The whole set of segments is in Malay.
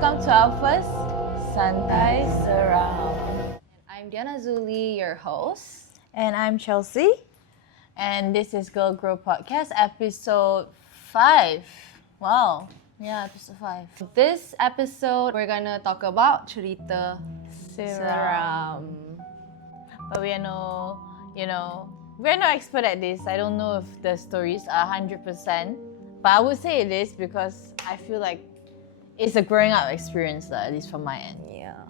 welcome to our first Santai Seram. I'm Diana Zuli, your host. And I'm Chelsea. And this is Girlgrowpodcast, episode 5. Wow. Yeah, episode 5. This episode, we're gonna talk about cerita seram. But we are we're no expert at this. I don't know if the stories are 100%. But I would say it is because I feel like it's a growing up experience, at least from my end. Yeah.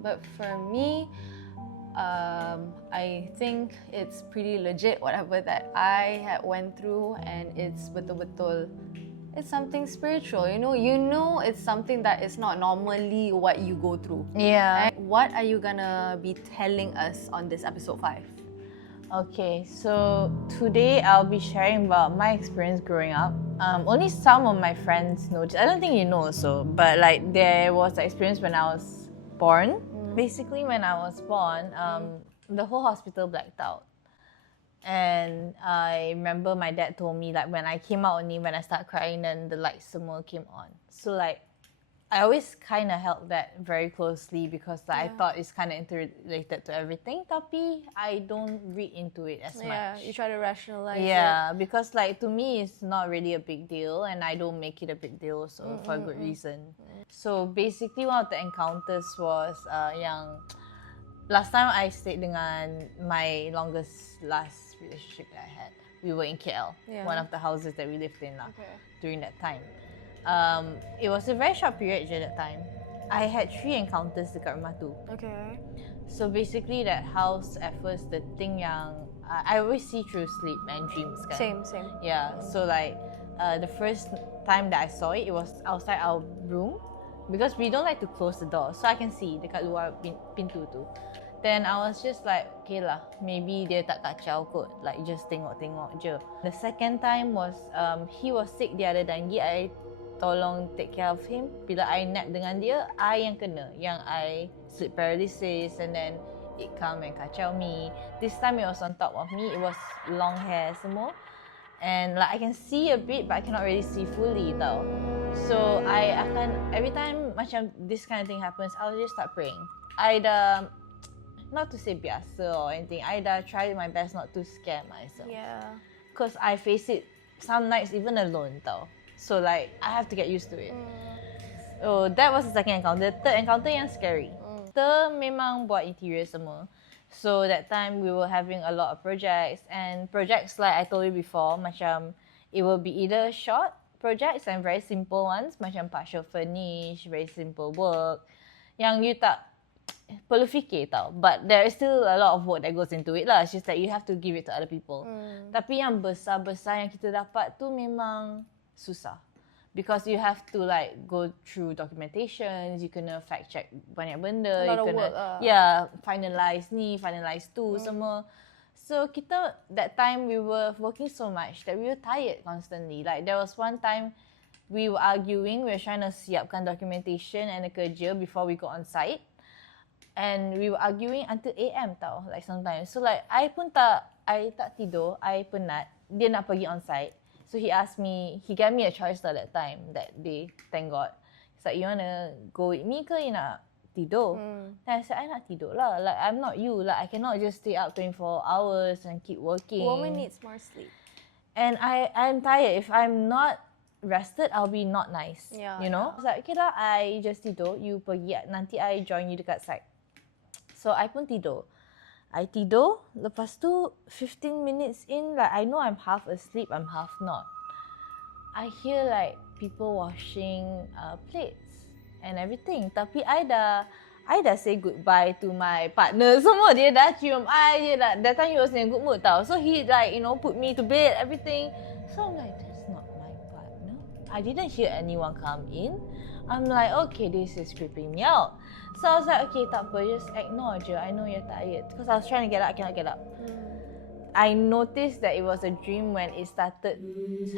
But for me, I think it's pretty legit whatever that I had went through, and it's betul-betul, it's something spiritual. You know it's something that is not normally what you go through. Yeah. And what are you gonna be telling us on this episode 5? Okay, so today I'll be sharing about my experience growing up. Only some of my friends know. I don't think you know also, but like there was an experience when I was born. Basically, when I was born, the whole hospital blacked out. And I remember my dad told me like when I came out only, when I started crying, then the lights semua came on. So like, I always kind of held that very closely because like, I thought it's kind of interrelated to everything. Tapi I don't read into it as much. Yeah, you try to rationalize it. Yeah, because like to me it's not really a big deal, and I don't make it a big deal also for a good reason. So basically one of the encounters was yang last time I stayed dengan my last relationship that I had. We were in KL, one of the houses that we lived in during that time. It was a very short period during that time. I had 3 encounters dekat rumah tu. Okay. So basically that house at first, the thing yang I always see through sleep and dreams kan. Same. Yeah, so like the first time that I saw it, it was outside our room because we don't like to close the door, so I can see dekat luar pintu tu. Then I was just like, okay lah, maybe dia tak kacau kot, like just tengok-tengok je. The second time was he was sick the other time. I tolong take care of him. Bila I nap dengan dia, I yang kena, yang I sleep paralysis, and then it come and kacau me. This time it was on top of me. It was long hair semua, and like I can see a bit but I cannot really see fully tau. So I akan, every time macam this kind of thing happens, I'll just start praying. I dah, not to say biasa or anything, I dah try my best not to scare myself. Yeah. Because I face it some nights even alone tau. So like I have to get used to it. So that was the second encounter. The third encounter yang scary. Kita memang buat interior semua. So that time we were having a lot of projects, and projects like I told you before, macam it will be either short projects and very simple ones, macam partial furnish, very simple work yang you tak perlu fikir tau. But there is still a lot of work that goes into it lah. It's just that you have to give it to other people. Tapi yang besar-besar yang kita dapat tu memang susah. Because you have to like go through documentations, you kena fact check banyak benda, a lot you of kena work, finalize ni, finalize tu semua. So kita that time we were working so much that we were tired constantly. Like there was one time we were arguing, we were trying to siapkan documentation and kerja before we go on site. And we were arguing until AM tau, like sometimes. So like I tak tidur, I penat, dia nak pergi on site. So he asked me, he gave me a choice that time, that day, thank God. He's like, you wanna go with me ke you nak tidur? Then I said, I nak tidur lah. Like I'm not you, like I cannot just stay up 24 hours and keep working. Woman needs more sleep. And I'm tired. If I'm not rested, I'll be not nice. You know? I was like, okay lah, I just tidur, you pergi, nanti I join you dekat site. So I pun tidur. I tidur, lepas tu 15 minutes in, like I know I'm half asleep, I'm half not. I hear like people washing plates and everything. Tapi I dah say goodbye to my partner semua. Dia dah cium I, that time he was in a good mood tau. So he like, put me to bed, everything. So I'm like, that's not my partner. I didn't hear anyone come in. I'm like, okay, this is creeping me out. So I was like, okay, tak apa, just ignore je. I know you're tired. Because I was trying to get up, I cannot get up. I noticed that it was a dream when it started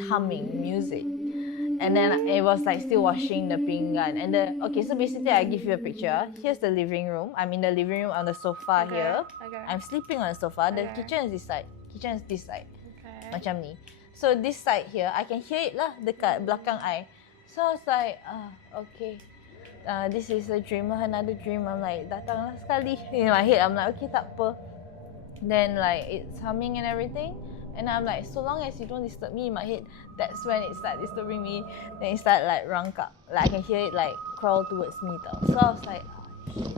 humming music. And then it was like still washing the pinggan. And okay, so basically I give you a picture. Here's the living room. I'm in the living room on the sofa here. Okay. I'm sleeping on the sofa. The kitchen is this side. Macam ni. So this side here, I can hear it lah dekat belakang I. So I was like, okay. This is a dream, another dream. I'm like, datanglah sekali. In my head, I'm like, okay, tak apa. Then like it's humming and everything. And I'm like, so long as you don't disturb me in my head, that's when it started disturbing me. Then it started like rangkak. Like I can hear it like crawl towards me tau. So I was like, oh shit.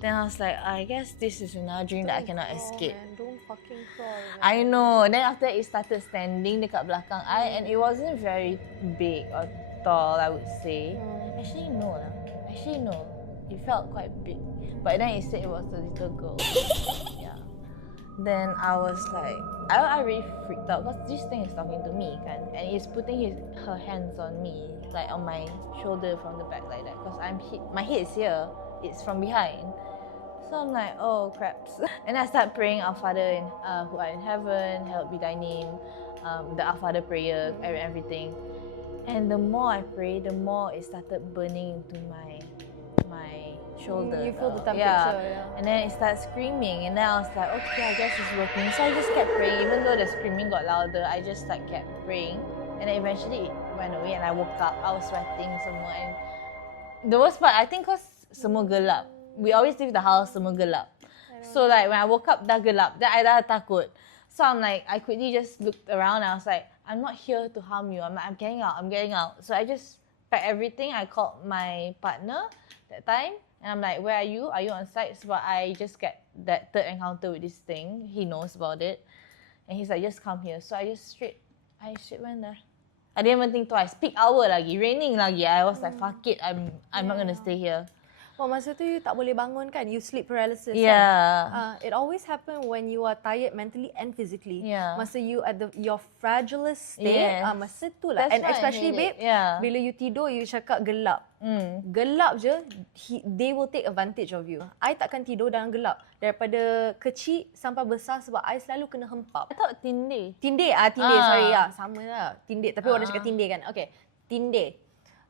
Then I was like, I guess this is another dream that I cannot escape. Man. Don't fucking crawl. Man. I know. Then after that, it started standing dekat belakang I, and it wasn't very big or tall, I would say. Actually, no lah. Actually, no. It felt quite big. But then it said it was a little girl. Yeah. Then I was like, I really freaked out because this thing is talking to me, kan? And it's putting her hands on me, like on my shoulder from the back like that. Because my head is here, it's from behind. So I'm like, oh craps. And I start praying Our Father who art in heaven, hallowed be thy name, the Our Father prayer, everything. And the more I pray, the more it started burning into my shoulder. You feel the temperature, yeah. And then it started screaming, and then I was like, okay, I guess it's working. So I just kept praying, even though the screaming got louder. I just like kept praying, and then eventually it went away, and I woke up. I was sweating semua, and the worst part, I think, cause semua gelap. We always leave the house semua gelap. So like when I woke up, dah gelap. Then I dah takut. So I'm like, I quickly just looked around. And I was like, I'm not here to harm you. I'm getting out. I'm getting out. So I just packed everything. I called my partner that time. And I'm like, where are you? Are you on site? So I just get that third encounter with this thing. He knows about it. And he's like, just come here. So I straight went there. I didn't even think twice. Peak hour lagi, raining lagi. I was like, fuck it, I'm not gonna stay here. Oh, masa tu you tak boleh bangun kan? You sleep paralysis. Yeah. Kan? It always happen when you are tired mentally and physically. Yeah. Masa you at your fragilest state, Yes. Masa tu lah. That's And why I especially hate babe, it. Yeah. bila you tidur, you cakap gelap. Gelap je, they will take advantage of you. I takkan tidur dalam gelap. Daripada kecil sampai besar sebab I selalu kena hempap. I thought tindih. Tindih, sorry ya. Sama lah. Tindih, tapi orang cakap tindih kan. Okay, tindih.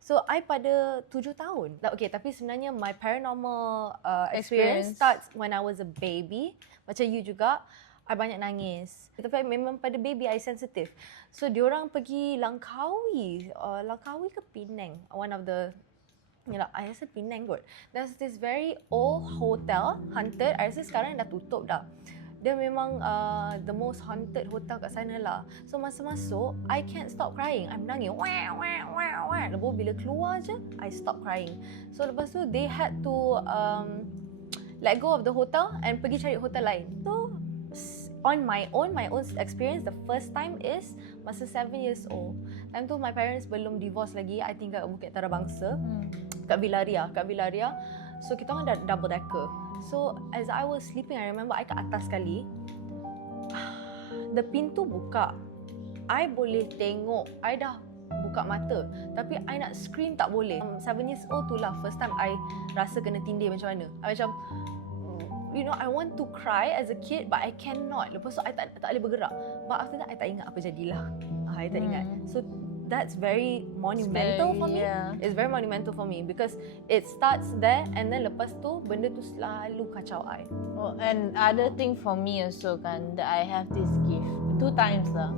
So, I pada 7 tahun. Okay, tapi sebenarnya my paranormal experience starts when I was a baby. Macam you juga, I banyak nangis. Tapi memang pada baby, I sensitive. So, diorang pergi Langkawi. Langkawi ke Penang? One of the... I rasa Penang kot. There's this very old hotel, haunted. I rasa sekarang dah tutup dah. Dia memang the most haunted hotel kat sana lah. So masa masuk, I can't stop crying. I'm nangis. Wah, wah, wah, wah. Lepas bila keluar je, I stop crying. So lepas tu, they had to let go of the hotel and pergi cari hotel lain. So on my own experience, the first time is masa 7 years old. Time tu my parents belum divorce lagi. I tinggal kat Bukit Tarabangsa, kat Villaria. So kita orang dah double decker. So as I was sleeping, I remember I kat atas sekali. The pintu buka. I boleh tengok. I dah buka mata. Tapi I nak scream tak boleh. 7 years old tu lah first time I rasa kena tindih macam mana. I macam, you know, I want to cry as a kid but I cannot. Lepas tu I tak boleh bergerak. But after that I tak ingat apa jadilah. I tak ingat. So that's very monumental for me. Yeah. It's very monumental for me because it starts there and then lepas tu benda tu selalu kacau I. Oh, and other thing for me also kan, that I have this gift 2 times lah.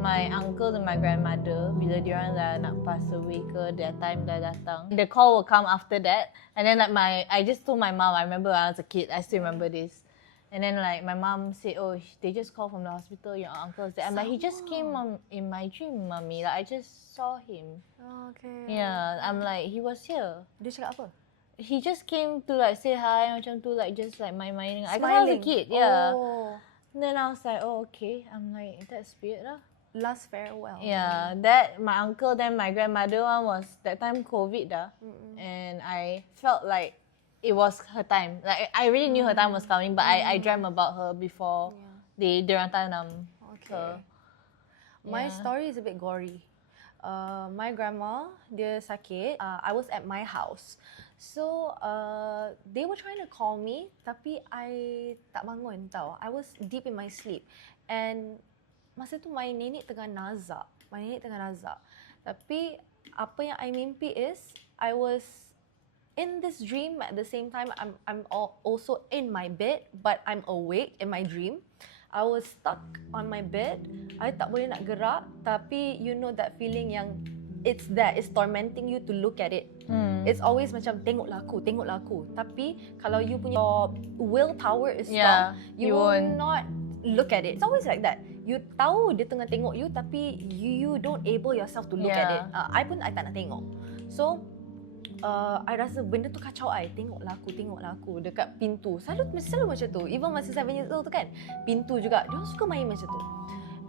My uncle and my grandmother, bila diorang dah nak pass away ke, their time dah datang, the call will come after that. And then like I just told my mom, I remember when I was a kid, I still remember this. And then like my mom said, oh, they just called from the hospital, your uncle's there. I'm like, he just came in my dream, mommy. Like I just saw him. Oh, okay. Yeah, I'm like, he was here. Dia cakap apa? He just came to like say hi, macam tu, like just like main-main. I was a kid, yeah. And then I was like, oh, okay. I'm like, that's weird lah. Last farewell. Yeah, that my uncle then my grandmother one was that time COVID dah, and I felt like it was her time. Like I really knew her time was coming, but I dreamt about her before diorang tanam. Okay. So, my story is a bit gory. My grandma, dia sakit. I was at my house. So, they were trying to call me, tapi I tak bangun tau. I was deep in my sleep. And masa tu my nenek tengah nazak. Tapi apa yang I mimpi is I was in this dream at the same time. I'm also in my bed, but I'm awake in my dream. I was stuck on my bed. I tak boleh nak gerak, tapi you know that feeling yang it's tormenting you to look at it. It's always macam tengoklah aku. Tapi kalau you punya willpower is strong, you will not look at it. It's always like that. You tahu dia tengah tengok you, tapi you don't able yourself to look at it. I tak nak tengok. So I rasa benda tu kacau I. Tengoklah aku dekat pintu. Selalu macam tu. Even masa 7 years old tu kan, pintu juga. Dia suka main macam tu.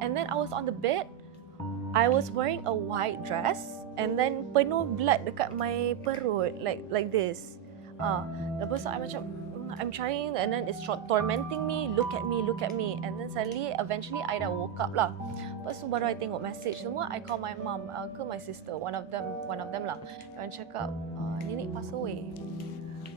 And then I was on the bed. I was wearing a white dress and then penuh blood dekat my perut like this. Lepas tu I macam I'm trying and then it's tormenting me. Look at me. And then suddenly eventually I dah woke up lah. Lepas tu baru I tengok message semua. I call my mom ke my sister, one of them lah. And cakap nenek pass away.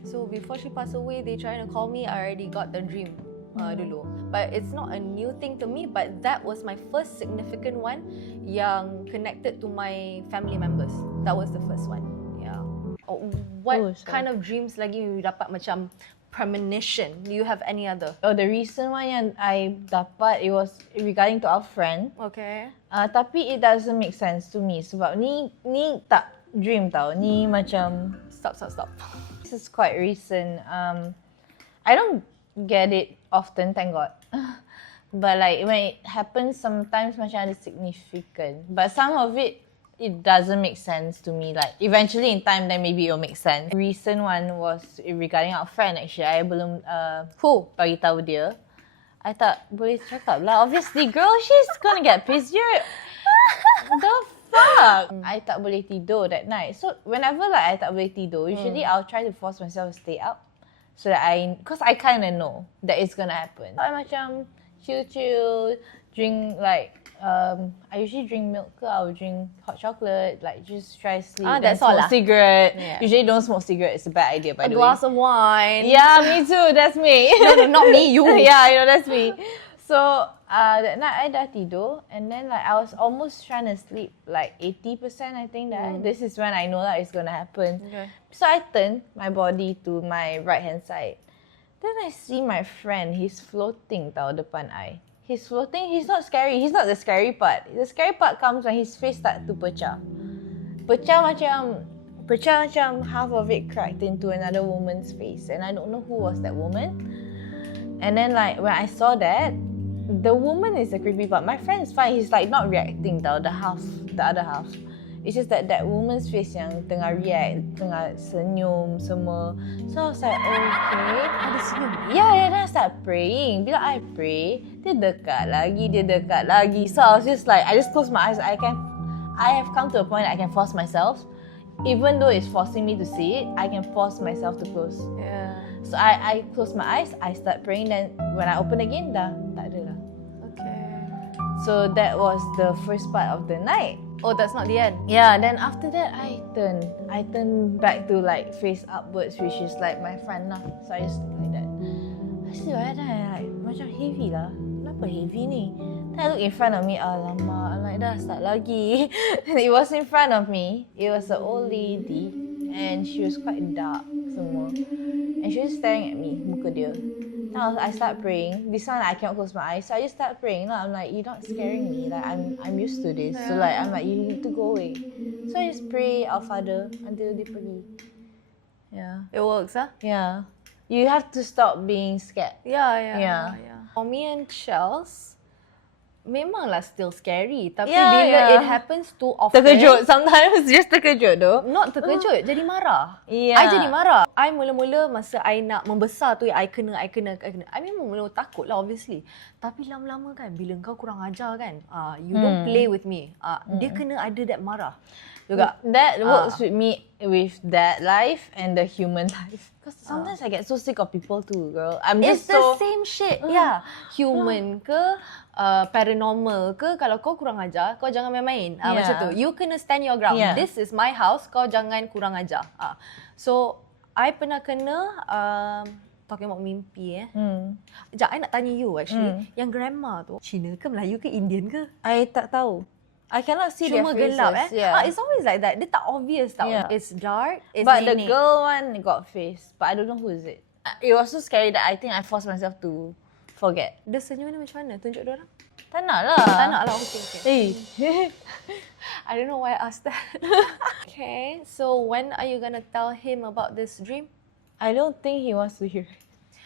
So before she passed away, they trying to call me. I already got the dream dulu. But it's not a new thing to me, but that was my first significant one yang connected to my family members. That was the first one. Yeah. What kind of dreams lagi you dapat macam premonition? Do you have any other? The recent one yang I dapat, it was regarding to our friend. Okay. Tapi it doesn't make sense to me sebab ni tak dream tau. Ni macam Stop. This is quite recent. I don't get it often, thank God. But like when it happens, sometimes macam ada significant. But some of it doesn't make sense to me. Like eventually in time, then maybe it'll make sense. Recent one was regarding our friend actually. I belum bagi tahu dia. I tak boleh cakap lah. Obviously, girl, she's gonna get pissed. The fuck? I tak boleh tidur that night. So whenever like I tak boleh tidur, usually I'll try to force myself to stay up. So that because I kind of know that it's gonna happen. So I macam chill, drink like, I usually drink milk ke, I will drink hot chocolate, like just try to sleep. That's smoke all lah. cigarette. Yeah. Usually don't smoke cigarette, it's a bad idea by the way. A glass of wine. Yeah, me too, that's me. No, not me, you. Yeah, that's me. So that night I dah tidur and then like I was almost trying to sleep like 80% I think that this is when I know that it's gonna happen. Okay. So I turn my body to my right hand side. Then I see my friend, he's floating tau depan I. He's floating, he's not scary, he's not the scary part. The scary part comes when his face start to pecah. Pecah macam half of it cracked into another woman's face and I don't know who was that woman. And then like when I saw that, the woman is the creepy part. My friend is fine. He's like not reacting tau, the other half. It's just that woman's face yang tengah react, tengah senyum semua. So I was like, okay. Ada senyum? Yeah, then I start praying. Bila I pray, dia dekat lagi. So I was just like, I just close my eyes. I have come to a point that I can force myself. Even though it's forcing me to see it, I can force myself to close. Yeah. So I close my eyes, I start praying, then when I open again, dah tak ada dah. Okay. So that was the first part of the night. Oh, that's not the end. Yeah, then after that I turn back to like face upwards, which is like my front lah. So I just like that. I see right then I like macam heavy lah. Kenapa heavy ni? Then I look in front of me, alamak, I'm like dah start lagi. And it was in front of me. It was an old lady and she was quite dark semua. And she was staring at me, muka dia. Now I start praying. This one I cannot close my eyes, so I just start praying lah. I'm like, you're not scaring me. Like I'm used to this. So like I'm like, you need to go away. So I just pray Our Father until dia pergi. Yeah. It works, huh? Yeah. You have to stop being scared. Yeah. For me and Chels, memanglah still scary. Tapi bila it happens too often, terkejut. Sometimes just terkejut though. Not terkejut, jadi marah. Yeah. I jadi marah. I mula-mula masa I nak membesar tu, I kena. I memang mula takut lah obviously. Tapi lama-lama kan, bila kau kurang ajar kan, you don't play with me. Dia kena ada that marah juga. That works with me with that life and the human life. Because sometimes I get so sick of people too, girl. It's the same shit. Yeah. Human ke, paranormal ke, kalau kau kurang ajar, kau jangan main-main. Macam tu. You kena stand your ground. Yeah. This is my house, kau jangan kurang ajar. So, I pernah kena, talking about mimpi Sekejap, I nak tanya you actually. Yang grandma tu, Cina ke, Melayu ke, Indian ke? I tak tahu. I cannot see Cuma their faces. gelap Yeah. It's always like that. Dia tak obvious tau. Yeah. It's dark, it's But the nenek. girl one got face, but I don't know who is it. It was so scary that I think I forced myself to forget. Dia senyum ni macam mana? Tunjuk dia orang. Tak nak lah. Tak nak lah. Okay. I don't know why I asked that. Okay, so when are you gonna tell him about this dream? I don't think he wants to hear it.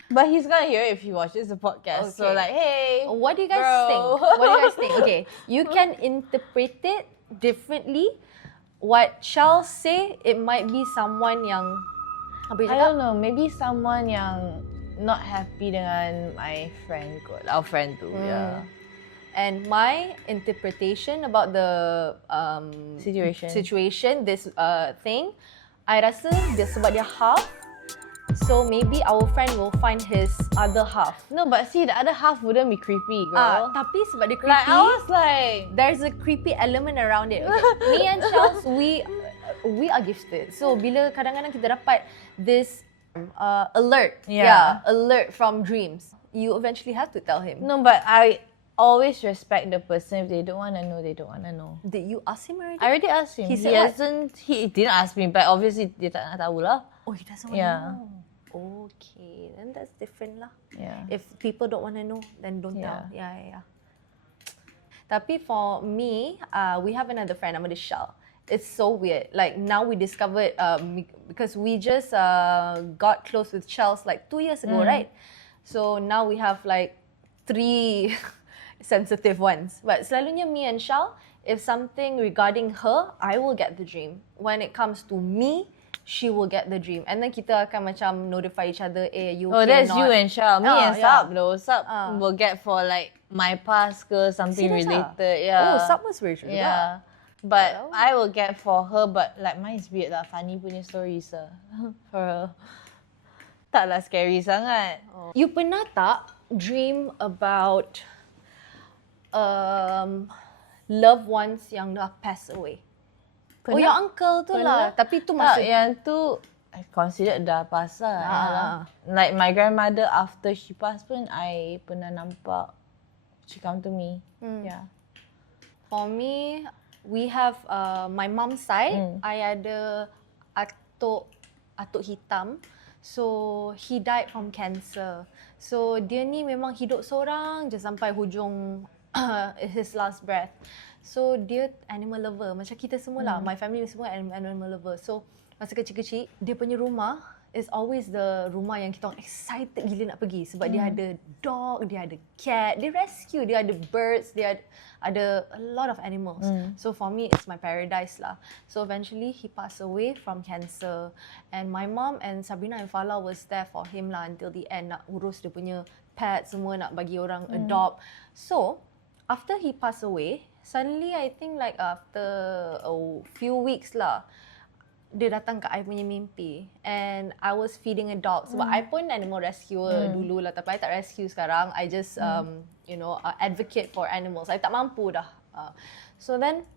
But he's gonna hear it if he watches the podcast. Okay. So like, hey, What do you guys bro. think? What do you guys think? Okay, you can interpret it differently. What Chel say, it might be someone yang apa dia I cakap? don't know, maybe someone yang not happy dengan my friend kot. Our friend tu, yeah. And my interpretation about the situation, this thing, I rasa dia sebab dia half, so maybe our friend will find his other half. No, but see, the other half wouldn't be creepy, girl. Tapi sebab dia creepy, Like, I was like, there's a creepy element around it. Okay. Me and Charles, we are gifted. So bila kadang-kadang kita dapat this alert, alert from dreams, you eventually have to tell him. no, but I always respect the person. If they don't want to know, they don't want to know. Did you ask him already? I already asked him. He said what? He didn't ask me, but obviously dia tak nak tahu lah. Oh, he doesn't want to know. Okay, then that's different lah. Yeah. If people don't want to know, then don't tell. Yeah. Yeah. Tapi for me, we have another friend, nama dia Shal. It's so weird. Like now we discovered, because we just got close with Chels like 2 years ago, right? So now we have like 3 sensitive ones. But selalunya me and Shal, if something regarding her, I will get the dream. When it comes to me, she will get the dream. And then kita akan macam notify each other, you okay or that's not? you and Shah. Me and Sup though. Sup Ah. will get for like my past ke something Serious related. ah? Yeah. Oh, Sup was very true. Yeah. But I will get for her, but like mine is weird lah. Funny punya stories lah. For her. Taklah scary sangat. You pernah tak dream about loved ones yang dah pass away? Oh, your uncle tu lah. Tapi tu Tak, masa yang tu I consider dah pasal. Like my grandmother after she passed pun I pernah nampak she come to me. Yeah. For me, we have my mom's side, I ada atuk hitam. So he died from cancer. So dia ni memang hidup seorang je sampai hujung his last breath. So dia animal lover macam kita semua lah. My family semua animal lover. So masa kecil-kecil dia punya rumah is always the rumah yang kita orang excited gila nak pergi sebab dia ada dog, dia ada cat, dia rescue, dia ada birds, dia ada a lot of animals. So for me it's my paradise lah. So eventually he passed away from cancer and my mom and Sabrina and Fala was there for him lah until the end, nak urus dia punya pet semua, nak bagi orang adopt. So after he passed away, suddenly I think like after a few weeks lah, dia datang ke I punya mimpi and I was feeding a dog sebab I pun animal rescuer dulu lah, tapi I tak rescue sekarang. I just advocate for animals. I tak mampu dah. So then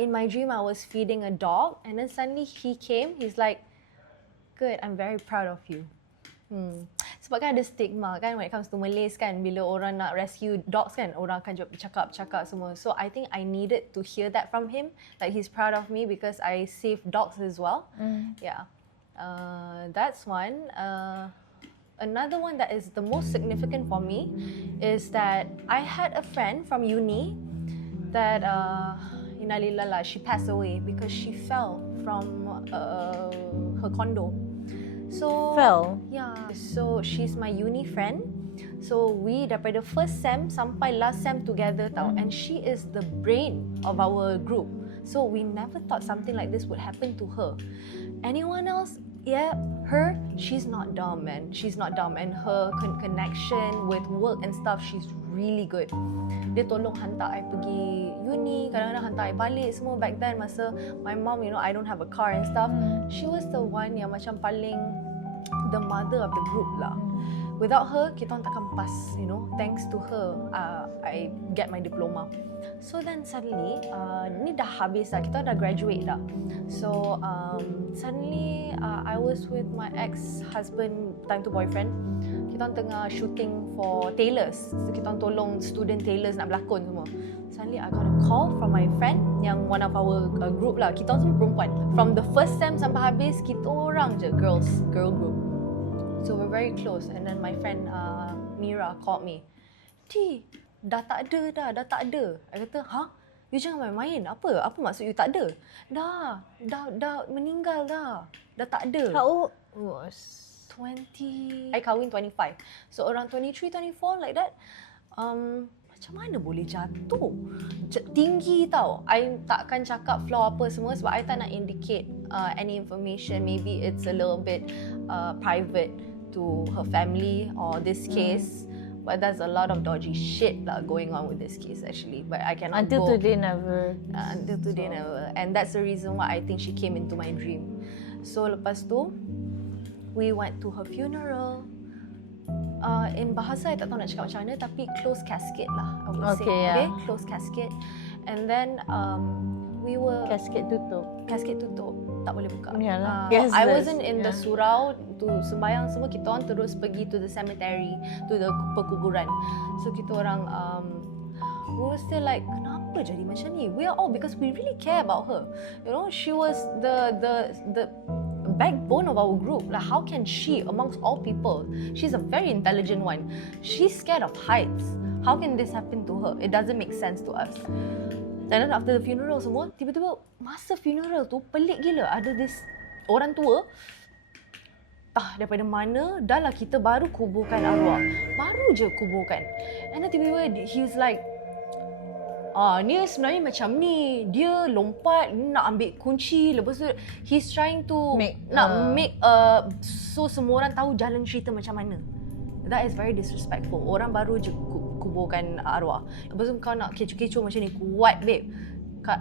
in my dream I was feeding a dog and then suddenly he came. He's like, "Good, I'm very proud of you." Sebab kan ada stigma kan when it comes to Malays kan, bila orang nak rescue dogs kan, orang akan cakap semua. So I think I needed to hear that from him, like he's proud of me because I saved dogs as well. Yeah, that's one. Another one that is the most significant for me is that I had a friend from uni that innalillah, she passed away because she fell from her condo. So Fell? Yeah. So she's my uni friend. So we daripada first sem sampai last sem together tau. And she is the brain of our group. So we never thought something like this would happen to her. Anyone else? Yeah, her, she's not dumb, man. She's not dumb. And her connection with work and stuff, she's really good. Dia tolong hantar I pergi uni, kadang-kadang hantar I balik semua. Back then masa my mom, I don't have a car and stuff. She was the one yang macam paling the mother of the group lah. Without her, kita orang takkan pass, Thanks to her, I get my diploma. So then suddenly, ni dah habis dah, kita dah graduate dah. So suddenly, I was with my ex-husband, time tu boyfriend. Kita orang tengah shooting for tailors. So kita orang tolong student tailors nak berlakon semua. Suddenly, I got a call from my friend yang one of our group lah. Kita orang semua perempuan. From the first sem sampai habis, kita orang je girl group. So we're very close. And then my friend, me Mira called me. Dah tak ada. I kata, you jangan main-main. Apa maksud you tak ada? Dah meninggal dah. Dah tak ada. How old was? 20. I kahwin 25. So around 23, 24 like that. Macam mana boleh jatuh? Tinggi tau. I takkan cakap floor apa semua sebab I tak nak indicate any information. Maybe it's a little bit private to her family or this case. But there's a lot of dodgy shit lah going on with this case actually. But I cannot Until go. today never. Until today never. And that's the reason why I think she came into my dream. So lepas tu, we went to her funeral. In bahasa I tak tahu nak cakap macam mana, tapi close casket lah I would say. Okay, close casket. And then we were Casket tutup. Tak boleh buka. Yalah. I wasn't in the surau to sembahyang semua. Kita orang terus pergi to the cemetery, to the perkuburan. So kita orang we were still like, kenapa jadi macam ni? We are all, because we really care about her. You know, she was the backbone of our group. Like, how can she, amongst all people, she's a very intelligent one. She's scared of heights. How can this happen to her? It doesn't make sense to us. And then after the funeral semua, tiba-tiba masa funeral tu pelik gila. Ada this orang tua, daripada mana dah lah kita baru kuburkan arwah. Baru je kuburkan. And then tiba-tiba he's like, ni sebenarnya macam ni. Dia lompat, nak ambil kunci. Lepas tu he's trying to make so semua orang tahu jalan cerita macam mana. That is very disrespectful. Orang baru je kuburkan arwah. Lepas tu kau nak kecoh-kecoh macam ni. Kuat, babe.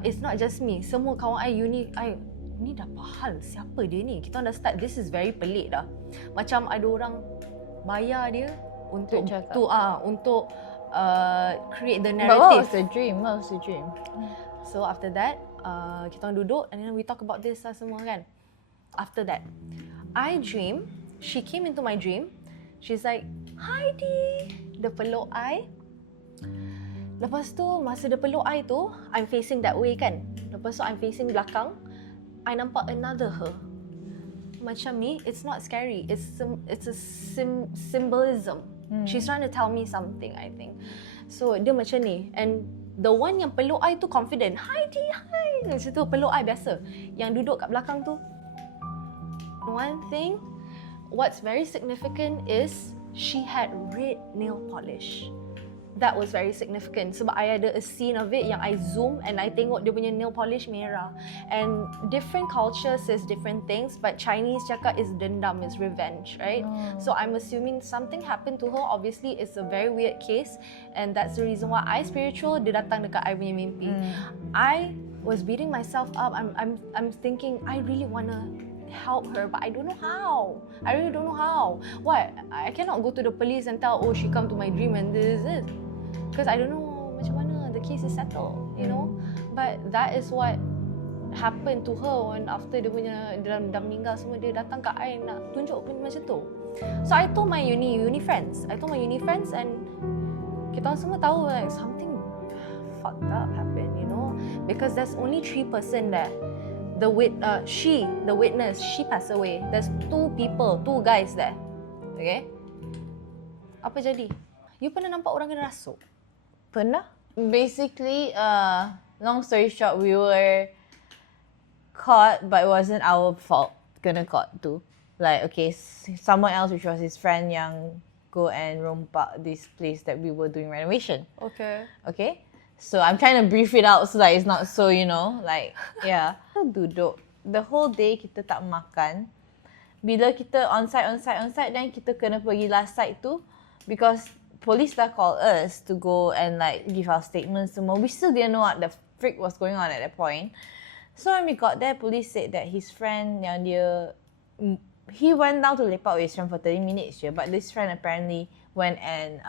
It's not just me. Semua kawan I, ni dah pahal. Siapa dia ni? Kita dah start, this is very pelik dah. Macam ada orang bayar dia untuk untuk create the narrative. But what was the dream? So after that, kita orang duduk and then we talk about this lah semua kan. After that, she came into my dream. She's like, Heidi. Dia peluk I. Lepas tu, masa dia peluk I tu, I'm facing that way kan. Lepas tu, I'm facing belakang. I nampak another her. Macam ni, it's not scary. It's a symbolism. She's trying to tell me something, I think. So, dia macam ni. And the one yang peluk I tu confident. Heidi, hi. Macam tu, peluk I biasa. Yang duduk kat belakang tu. One thing, what's very significant is she had red nail polish. That was very significant sebab I ada a scene of it yang I zoom and I tengok dia punya nail polish merah. And different culture says different things, but Chinese cakap is dendam, is revenge, right? So I'm assuming something happened to her. Obviously, it's a very weird case, and that's the reason why I spiritual. Dia datang dekat I punya mimpi. I was beating myself up. I'm thinking I really wanna help her, but I don't know how. I really don't know how. What? I cannot go to the police and tell, she come to my dream and this is it. Because I don't know macam mana the case is settled, you know. But that is what happened to her when after dia punya dah meninggal semua, dia datang kat I nak tunjuk macam tu. So I told my uni friends. And kita semua tahu like something fucked up happened, you know. Because there's only 3 person there. The witness, she passed away. There's 2 guys there. Okay? Apa jadi? You pernah nampak orang kena rasuk? Pernah. Basically, long story short, we were caught, but it wasn't our fault. Kena caught too. Like, okay, someone else, which was his friend, yang go and rompak this place that we were doing renovation. Okay. So I'm trying to brief it out so that it's not so, you know, like, yeah. Duduk. The whole day kita tak makan. Bila kita on-site, then kita kena pergi last site tu because police dah call us to go and like give our statements semua. We still didn't know what the frick was going on at that point. So when we got there, police said that his friend yang he went down to lepak with his friend for 30 minutes je, but this friend apparently went and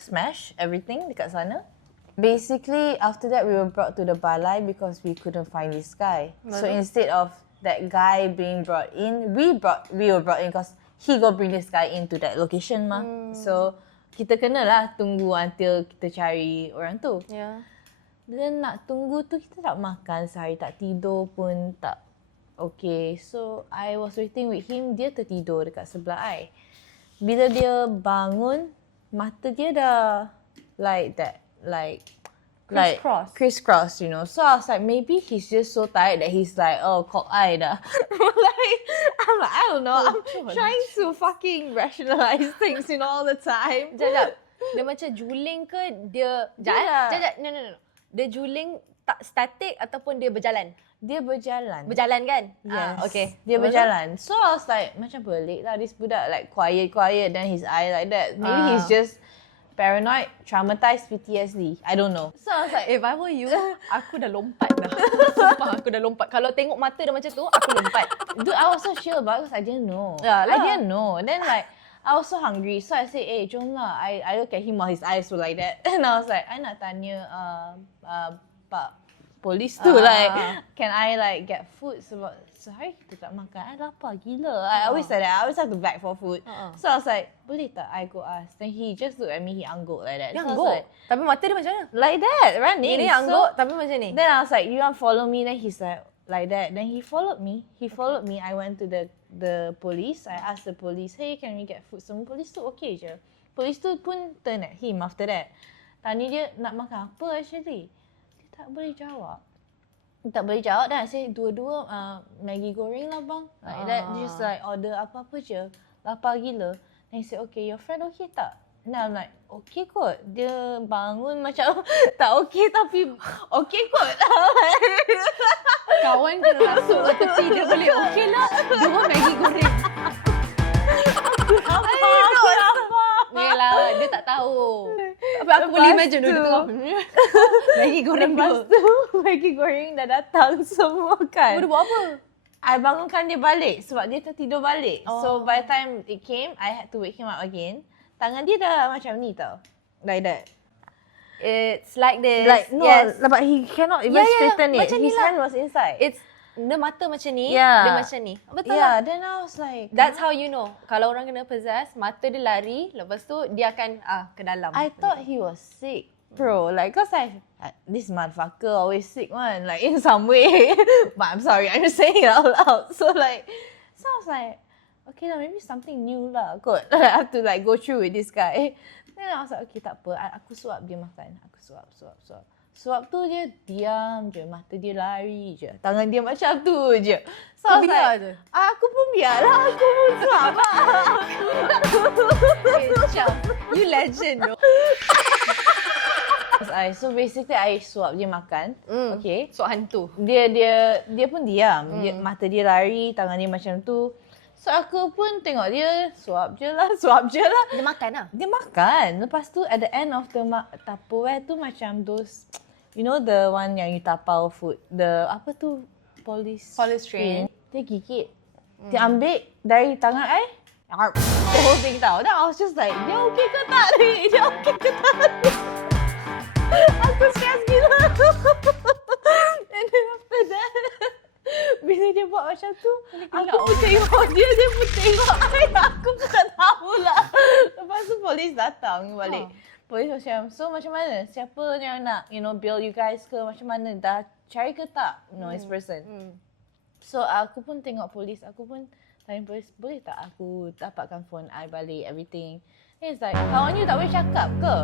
smashed everything dekat sana. Basically, after that, we were brought to the balai because we couldn't find this guy. So instead of that guy being brought in, we were brought in because he go bring this guy into that location mah. So kita kena lah tunggu until kita cari orang tu. Yeah. Bila nak tunggu tu, kita tak makan sehari, tak tidur pun tak okay. So I was waiting with him, dia tertidur dekat sebelah I. Bila dia bangun, mata dia dah like that, crisscross, you know. So I was like, maybe he's just so tired that he's like, oh, cock eye dah. I'm like, I don't know. I'm trying to fucking rationalize things, you know, all the time. Jap. Dia macam juling ke dia... Jap. No. Dia juling tak statik ataupun dia berjalan? Dia berjalan. Berjalan kan? Yes. Okay. Dia berjalan. So I was like, macam pelik lah this budak, like quiet, then his eye like that. Maybe he's just paranoid, traumatized, PTSD. I don't know. So I was like, if I were you, aku dah lompat dah. Sumpah aku dah lompat. Kalau tengok mata dia macam tu, aku lompat. Dude, I was so chill because I didn't know. Yeah, I didn't know. And then like, I was so hungry. So I said, hey, jom lah. I look at him while his eyes were like that. And I was like, I nak tanya Pak Polis tu like, can I like get food sebab sehari kita tak makan. I lapar gila. I always say that. I always have to beg for food. So I was like, boleh tak I go ask? Then he just looked at me, he angguk like that. Dia so angguk? like, tapi mata dia macam mana? like that, running. Dia angguk tapi macam ni? Then I was like, you want follow me? Then he's like that. Then he followed me. I went to the police. I asked the police, hey, can we get food? Semua police tu okay je. Police tu pun turn at him after that. Tanya dia nak makan apa actually. Dia tak boleh jawab. Dan I say, dua-dua Maggi goreng lah bang. Like that, just like order apa-apa je. Lapar gila. Then he said, okay, your friend okay tak? And I'm like, okay kot. Dia bangun macam tak okay tapi okay kot. Kawan kena rasuk ke tepi dia boleh okay lah. Dua Maggi goreng. Aku lapar. Yelah, dia tak tahu. Tapi aku boleh imagine dia tengok Maggi goreng Lepas tu, Maggi goreng dah datang semua kan. Dia buat apa? I bangunkan dia balik sebab dia tertidur balik. So by the time it came, I had to wake him up again. Tangan dia dah macam ni tau. Like that. It's like this. Like, no, yes. but he cannot even straighten it. Macam His ni lah. hand was inside. Dia mata macam ni, Yeah. dia macam ni. Betul Yeah, lah. then I was like, That's how you know. Kalau orang kena possess, mata dia lari, lepas tu dia akan ke dalam. I thought he was sick, bro. Like, cause this motherfucker always sick one, like in some way. But I'm sorry, I'm just saying it out loud. So I was like, okay lah, maybe something new lah kot. I have to like go through with this guy. Then I was like, okay tak apa, aku suap dia makan. Aku suap. Suap tu dia diam je, mata dia lari je. Tangan dia macam tu je. So I was biar like, je? Aku pun biarlah, aku pun suap lah. Chel, you legend bro. So basically I suap dia makan. Okay. So hantu. Dia pun diam. Mata dia lari, tangan dia macam tu. So aku pun tengok dia suap je lah. Dia makan lah? Dia makan. Lepas tu at the end of the Tupperware tu macam those, you know the one yang you tapau food. The apa tu? Polystyrene. Dia gigit. Dia ambil dari tangan I. The whole thing tau. Then I was just like, dia okay ke tak ni? Aku stress gila. And then after that, bila dia buat macam tu, aku pun tengok dia pun tengok I. Aku pun tak tahulah. Lepas tu polis datang balik. Polis macam mana? Siapa yang nak, bail you guys ke? Macam mana? Dah cari ke tak? This person. So aku pun tengok polis. Aku pun tanya polis, boleh tak aku dapatkan phone I balik, everything. Then it's like, kawan you tak boleh cakap ke?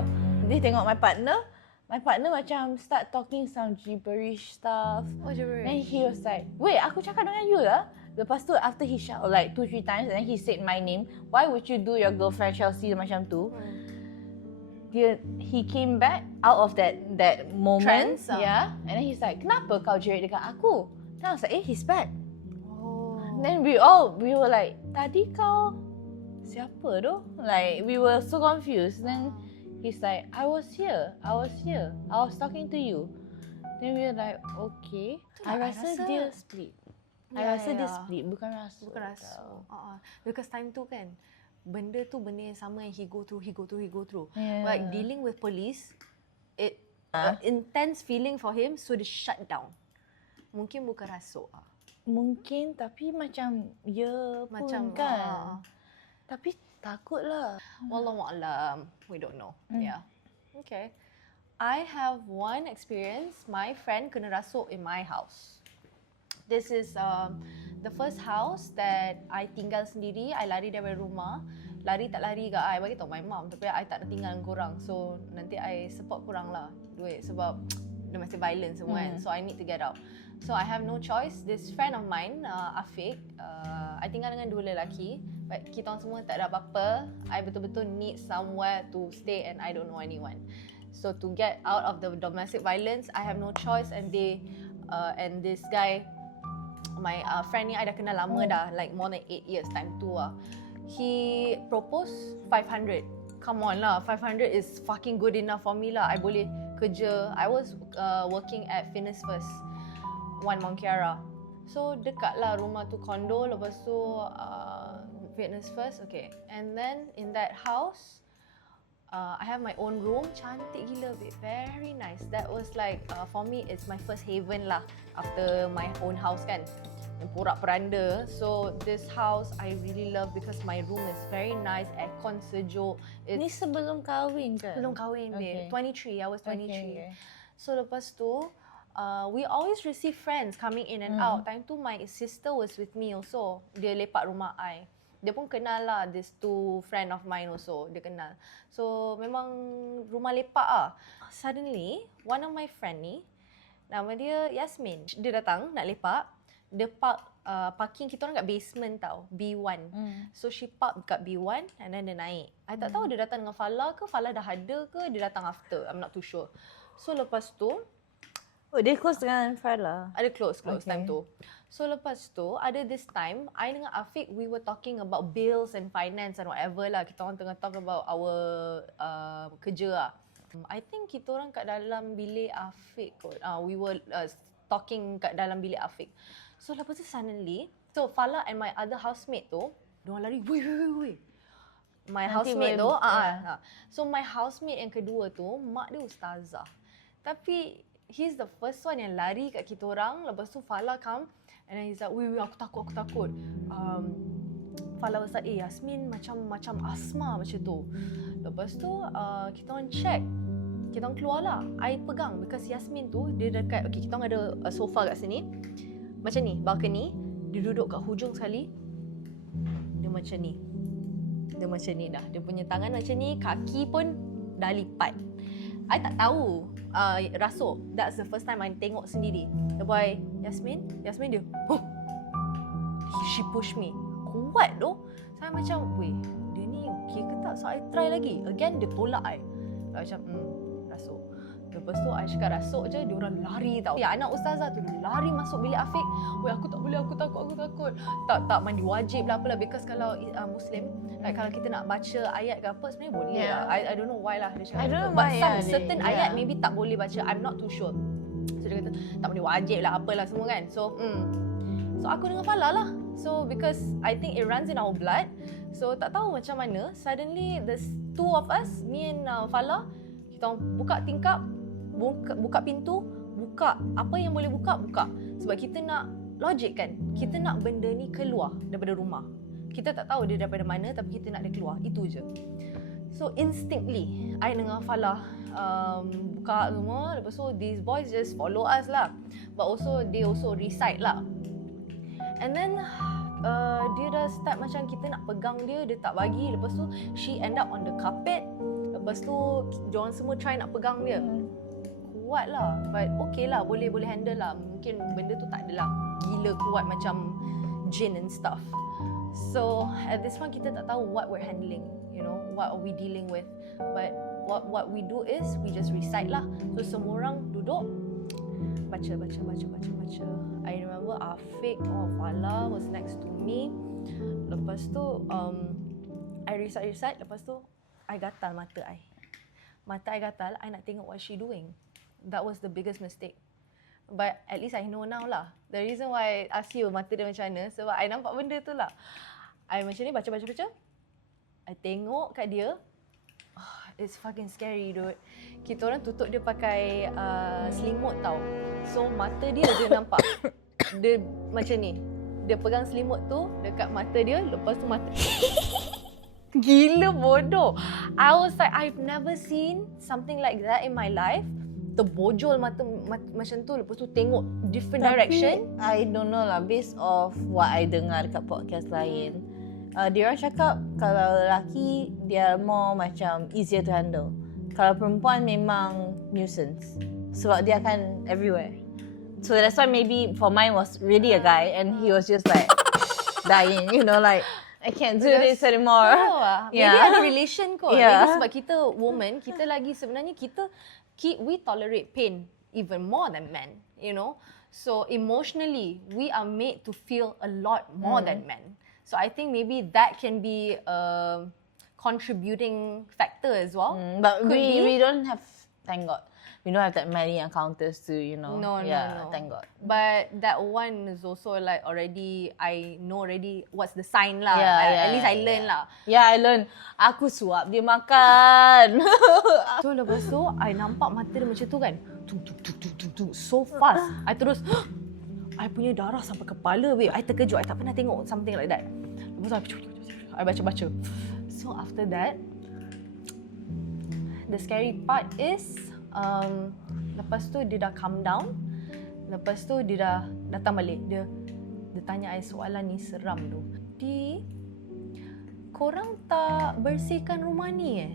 Dia tengok my partner macam start talking some gibberish stuff. What gibberish? Then he was like, wait, aku cakap dengan you lah. Lepas tu after he shout like 2-3 times and then he said my name, why would you do your girlfriend Chelsea macam tu? He came back out of that moment. Trance, Yeah. And then he's like, kenapa kau jerit dekat aku? Then I was like, he's back. Then we were like, tadi kau siapa tu? Like we were so confused. Then he's like, I was here. I was talking to you. Then we were like, okay. I rasa dia split. I rasa dia split, bukan rasuk. Because time tu kan, benda yang sama yang he go through. Yeah. Like dealing with police, it intense feeling for him, so dia shut down. Mungkin bukan rasuk. Mungkin, tapi macam Macam kan. Tapi takutlah. Wallahualam, we don't know. Yeah. Okay. I have one experience. My friend kena rasuk in my house. This is the first house that I tinggal sendiri. I lari dari rumah. lari tak lari ke, I bagi tahu my mom, tapi I tak nak tinggal dengan korang. So nanti I support korang lah duit sebab domestic violence semua kan. So I need to get out. So I have no choice. This friend of mine, Afiq, I tinggal dengan 2 lelaki. But kita orang semua tak ada apa-apa. I betul-betul need somewhere to stay and I don't know anyone. So to get out of the domestic violence, I have no choice. And this guy, my friend ni I dah kenal lama dah, like more than 8 years time tu lah. He proposed 500. Come on lah, 500 is fucking good enough for me lah. I boleh kerja. I was working at Fitness First, One Mount Kiara. So dekat lah rumah tu condo, lepas tu Fitness First, okay. And then in that house, I have my own room. Cantik gila, babe. Very nice. That was like, for me, it's my first haven lah after my own house kan. Porak-peranda. So this house I really love because my room is very nice, aircon sejuk. Ni sebelum kahwin ke? Belum kahwin, babe. 23, I was 23. Okay. So lepas tu, we always receive friends coming in and out. Time tu my sister was with me also. Dia lepak rumah I. Dia pun kenal lah this 2 friend of mine also. Dia kenal. So memang rumah lepak lah. Suddenly, one of my friend ni, nama dia Yasmin. Dia datang nak lepak. Dia parking kita orang kat basement tau, B1. So she park kat B1 and then dia naik. I tak tahu dia datang dengan Fala ke, Fala dah ada ke, dia datang after. I'm not too sure. So lepas tu, dia close dengan Fala? Ada close time tu. So lepas tu, ada this time, I dengan Afiq, we were talking about bills and finance and whatever lah. Kita orang tengah talk about our kerja lah. I think kita orang kat dalam bilik Afiq kot. We were talking kat dalam bilik Afiq. So lepas tu suddenly, so Fala and my other housemate tu, diorang lari, woi. My housemate tu, so my housemate yang kedua tu, mak dia ustazah. Tapi he's the first one yang lari kat kita orang. Lepas tu Fala come and then he's like, woi, aku takut. Fala was like, Yasmin macam asma macam tu. Lepas tu kita orang check. Kita orang keluar lah. I pegang because Yasmin tu dia dekat, okay, kita orang ada sofa kat sini. Macam ni, balcony. Dia duduk kat hujung sekali. Dia macam ni. Dia macam ni dah. Dia punya tangan macam ni, kaki pun dah lipat. I tak tahu rasuk. That's the first time I tengok sendiri. The boy, Yasmin dia, she push me. Kuat tu. Saya macam, weh, dia ni okay ke tak? So I try lagi. Again, dia tolak I. Macam, rasuk. Lepas tu I cakap rasuk je, diorang lari tau. Ya, anak ustazah tu lari masuk bilik Afiq. Weh, aku tak boleh, aku takut. Tak mandi wajib lah apalah. Because kalau Muslim, like kalau kita nak baca ayat ke apa, sebenarnya boleh lah. I don't know why lah dia cakap. I don't know But why, some certain ayat maybe tak boleh baca. I'm not too sure. So dia kata, tak mandi wajib lah apalah semua kan. So aku dengan Fala lah. So because I think it runs in our blood. So tak tahu macam mana, suddenly the 2 of us, me and Fala, kita buka tingkap, buka pintu, buka apa yang boleh buka. Sebab kita nak logik kan. Kita nak benda ni keluar daripada rumah. Kita tak tahu dia daripada mana, tapi kita nak dia keluar. Itu je. So instinctly, I dengan Fala buka semua. Lepas tu these boys just follow us lah. But also they also recite lah. And then dia dah start macam kita nak pegang dia tak bagi. Lepas tu she end up on the carpet. Lepas tu diorang semua try nak pegang dia. Kuat lah, but okay lah, boleh handle lah. Mungkin benda tu tak adalah gila kuat macam jin and stuff. So at this point kita tak tahu what we're handling, you know, what are we dealing with. But what we do is we just recite lah. So semua orang duduk baca. I remember Afiq or Fala was next to me. Lepas tu I recite. Lepas tu I gatal mata I. Mata I gatal, I nak tengok what she doing. That was the biggest mistake. But at least I know now lah. The reason why I ask you mata dia macam mana, sebab I nampak benda tu lah. I macam ni baca. I tengok kat dia. It's fucking scary, dude. Kita orang tutup dia pakai selimut tau. So mata dia nampak. Dia macam ni. Dia pegang selimut tu dekat mata dia. Lepas tu mata gila bodoh. I was like, I've never seen something like that in my life. Terbojol mata macam tu. Lepas tu tengok different direction. I don't know lah, based of what I dengar dekat podcast lain, Dia orang cakap kalau lelaki dia more macam easier to handle. Kalau perempuan memang nuisance sebab dia akan everywhere. So that's why maybe for mine was really a guy and he was just like dying, you know, like I can't do this anymore. Maybe ada relation kot. Yeah. Maybe sebab kita woman, kita lagi sebenarnya we tolerate pain even more than men, you know. So emotionally, we are made to feel a lot more than men. So I think maybe that can be a contributing factor as well. But we don't have, thank God, we don't have that many encounters to, you know. No. Thank God. But that one is also like already, I know already what's the sign lah. Yeah, At least I learn lah. Yeah, I learn. Aku suap dia makan. So lepas tu, I nampak mata dia macam tu kan. Tuk, so fast. I terus, I punya darah sampai kepala weh. I terkejut, I tak pernah tengok something like that. Lepas tu, I baca-baca. So after that, the scary part is, lepas tu dia dah calm down. Lepas tu dia dah datang balik. Dia tanya I soalan ni seram tu. Korang tak bersihkan rumah ni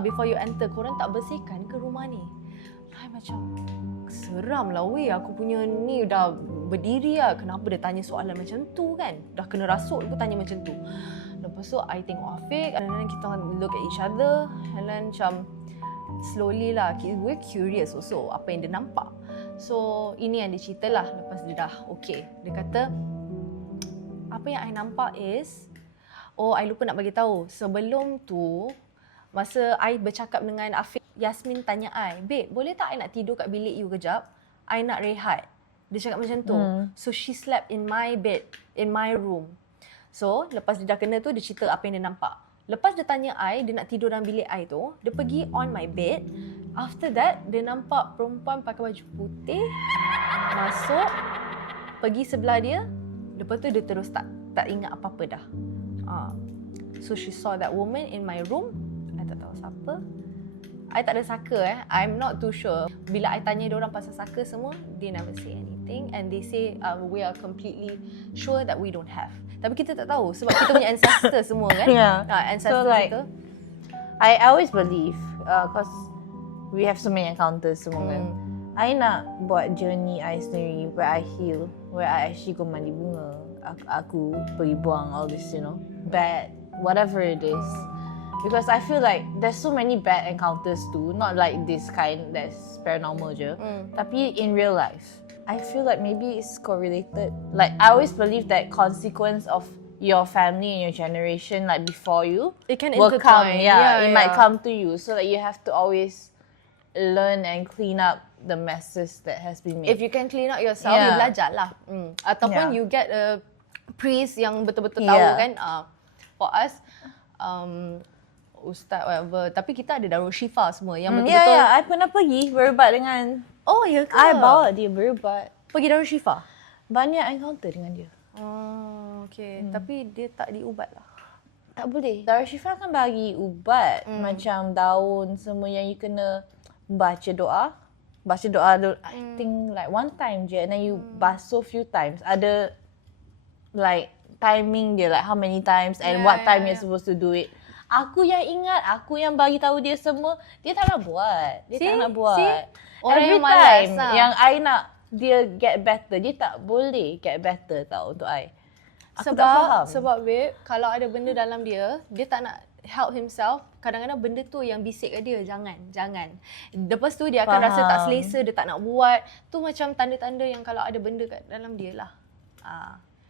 before you enter, korang tak bersihkan ke rumah ni? I macam, seram lah weh, aku punya ni dah berdiri lah. Kenapa dia tanya soalan macam tu kan? Dah kena rasuk aku tanya macam tu. Lepas tu I tengok Afiq and then kita look at each other and then macam slowly lah, we're curious also apa yang dia nampak. So ini yang dia cerita lah. Lepas dia dah okay, dia kata apa yang I nampak is, I lupa nak bagi tahu. Sebelum tu masa I bercakap dengan Afiq, Yasmin tanya I, babe boleh tak I nak tidur kat bilik you kejap, I nak rehat. Dia cakap macam tu. So she slept in my bed, in my room. So lepas dia dah kena tu, dia cerita apa yang dia nampak. Lepas dia tanya I, dia nak tidur dalam bilik I tu, dia pergi on my bed. After that, dia nampak perempuan pakai baju putih masuk, pergi sebelah dia. Lepas tu dia terus tak ingat apa-apa dah. So she saw that woman in my room. I tak tahu siapa. I tak ada saka I'm not too sure. Bila I tanya diorang pasal saka semua, they never say anything and they say we are completely sure that we don't have. Tapi kita tak tahu sebab kita punya ancestor semua kan. Ancestor So like, kita. I always believe because we have so many encounters semua kan. I nak buat journey I sendiri where I heal, where I actually go mandi bunga. Aku pergi buang all this, you know, bad, whatever it is. Because I feel like there's so many bad encounters too, not like this kind that's paranormal je. Tapi in real life, I feel like maybe it's correlated. Like I always believe that consequence of your family and your generation, like before you, It can will come. intertwine. It might come to you. So that you have to always learn and clean up the messes that has been made. If you can clean up yourself, you belajar lah. Ataupun Yeah. you get a priest yang betul-betul tahu kan. For us, ustaz whatever. Tapi kita ada Darul Shifa semua yang betul-betul. I pernah pergi berubat dengan. Oh ya ke? I bawa dia berubat. Pergi Darul Shifa? Banyak encounter dengan dia. Oh, okay. Tapi dia tak diubat lah. Tak boleh. Darul Shifa kan bagi ubat macam daun semua yang you kena baca doa. Baca doa I think like one time je and then you basuh few times. Ada like timing dia like how many times and what time you're supposed to do it. Aku yang ingat, aku yang bagi tahu dia semua, dia tak nak buat. Dia tak nak buat. Orang Every yang malas time lah. yang I nak dia get better, dia tak boleh get better tau untuk I. Aku tak faham. Sebab babe, kalau ada benda dalam dia tak nak help himself, kadang-kadang benda tu yang bisik kat dia, jangan. Lepas tu dia akan rasa tak selesa, dia tak nak buat. Tu macam tanda-tanda yang kalau ada benda kat dalam dia lah.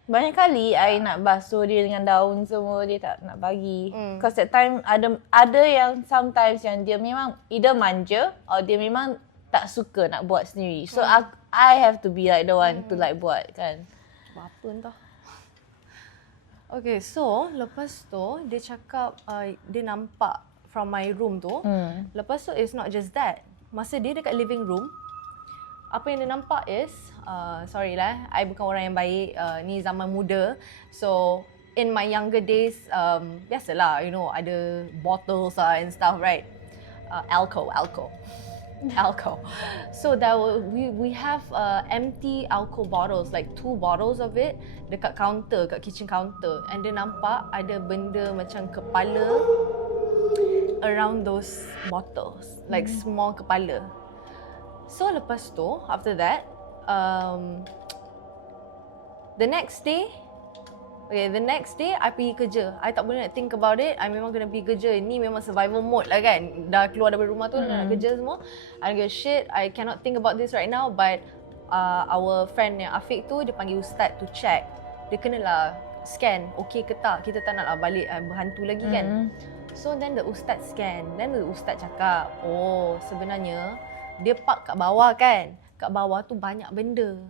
Banyak kali I nak basuh dia dengan daun semua, dia tak nak bagi. Because that time ada yang sometimes yang dia memang either manja or dia memang tak suka nak buat sendiri. So I have to be like the one to like buat kan. Apa entah. Okay, so lepas tu dia cakap dia nampak from my room tu. Lepas tu it's not just that. Masa dia dekat living room, apa yang dia nampak is, sorry lah, I bukan orang yang baik, ni zaman muda. So, in my younger days, biasalah, you know, ada bottles and stuff, right? Alcohol. alcohol. So we have empty alcohol bottles, like 2 bottles of it dekat counter, kat kitchen counter. And dia nampak ada benda macam kepala around those bottles, like small kepala. So lepas tu, after that, the next day, I pergi kerja. I tak boleh nak think about it. I memang kena pergi kerja. Ni memang survival mode lah kan. Dah keluar dari rumah tu, nak kerja semua. I don't give a shit. I cannot think about this right now. But our friend yang Afiq tu, dia panggil ustaz to check. Dia kenalah scan, okay ke tak. Kita tak nak lah balik berhantu lagi kan. So then the ustaz scan. Then the ustaz cakap, oh sebenarnya dia park kat bawah kan. Kat bawah tu banyak benda.